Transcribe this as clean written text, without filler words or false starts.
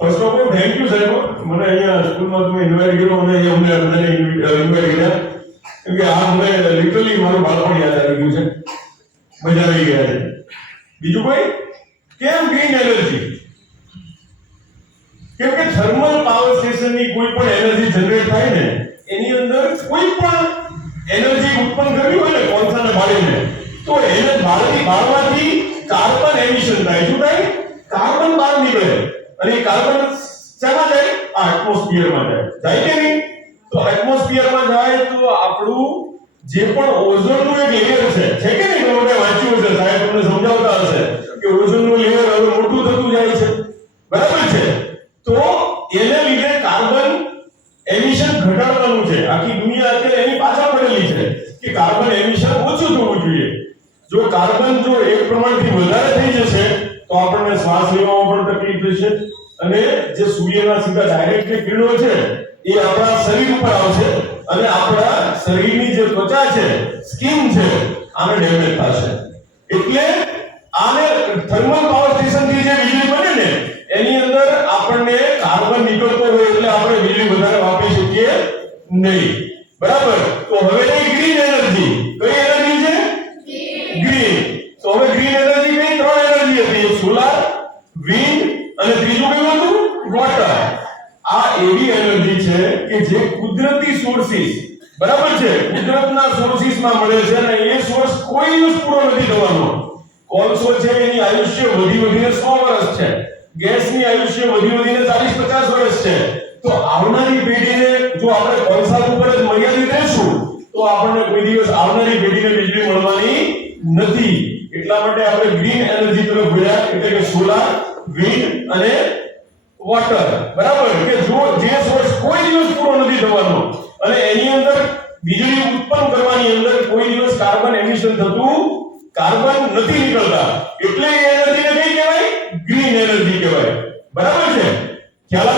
First of all thank you સાહેબ, મને અહીંયા સ્કૂલમાં તમે ઇન્વાઇટ કર્યો અને અમને બધાને ઇન્વાઇટ કર્યા, કેમ કે આ મને લિટરલી મારું બાળપણ યાદ આવી ગયું છે, મજા આવી ગયા છે. બીજું કોઈ કેમ ગ્રીન એનર્જી? કેમ કે થર્મલ પાવર સ્ટેશનની કોઈ પણ એનર્જી જનરેટ થાય ને, એની અંદર કોઈ પણ એનર્જી ઉત્પન્ન કરવી હોય ને કોલસાને બાળીને, તો એને બાળવાથી કાર્બન એમિશન થાય. શું થાય? કાર્બન બહાર નીકળે અને કાર્બન શેમાં જાય? એટમોસ્ફિયરમાં જાય કે નહીં? તો એટમોસ્ફિયરમાં જાય તો આપણું જે પણ ઓઝોનનું એક લેયર છે કે નહીં? તમે વાંચ્યું હશે, સાહેબ તમને સમજાવતા હશે કે ઓઝોનનું લેયર હવે મોટું થતું જાય છે, બરાબર છે? તો એને લીધે કાર્બન એમિશન ઘટાડવાનું છે. આખી દુનિયા અત્યારે એની પાછળ પડેલી છે કે કાર્બન એમિશન ઓછું થવું જોઈએ. જો કાર્બન જો એક પ્રમાણથી વધારે થઈ જશે તો આપણને શ્વાસ લેવામાં પણ તકલીફ થશે અને જે સૂર્યના સીધા ડાયરેક્ટલી કિરણો છે એ આપણા શરીર ઉપર આવશે અને આપણા શરીરની જે ત્વચા છે, સ્કિન છે, આને ડેમેજ થશે. એટલે આને થર્મલ પાવર સ્ટેશનથી જે વીજળી બને ને એની અંદર આપણને કાર્બન નીકળતો હોય એટલે આપણે વીજળી વધારે વાપરી શકીએ નહીં, બરાબર? તો હવે એ ગ્રીન એનર્જી, કઈ એનર્જી છે? ગ્રીન. તો હવે ગ્રીન એનર્જી કઈ? ત્રણ એનર્જી હતી, સોલાર, વિન્ડ અને ત્રીજું કયું હતું? વોટર. આ એવી એનર્જી છે કે જે કુદરતી સોર્સિસ, બરાબર છે, કુદરતના સોર્સિસમાં મળે છે અને એ સોર્સ કોઈ દિવસ પૂરો નથી થવાનો. કોલસો છે એની આયુષ્ય વધીને 100 વર્ષ છે, ગેસની આયુષ્ય વધીને 40-50 વર્ષ છે. તો આવનારી પેઢીને જો આપણે કોલસા ઉપર જ મર્યાદિત રહેશું તો આપણને કોઈ દિવસ આવનારી પેઢીને વીજળી મળવાની નથી. એટલા માટે આપણે ગ્રીન એનર્જી તરફ વળ્યા, એટલે કે સોલાર, વિન્ડ અને વોટર, બરાબર? કે જો જે સોર્સ કોઈ દિવસ પૂરો નથી થવાનો અને એની અંદર વીજળી ઉત્પન્ન કરવાની અંદર કોઈ દિવસ કાર્બન એમિશન થતું, કાર્બન નથી નીકળતા, એટલે એ એનર્જીને કઈ કહેવાય? ગ્રીન એનર્જી કહેવાય, બરાબર છે? ખ્યાલ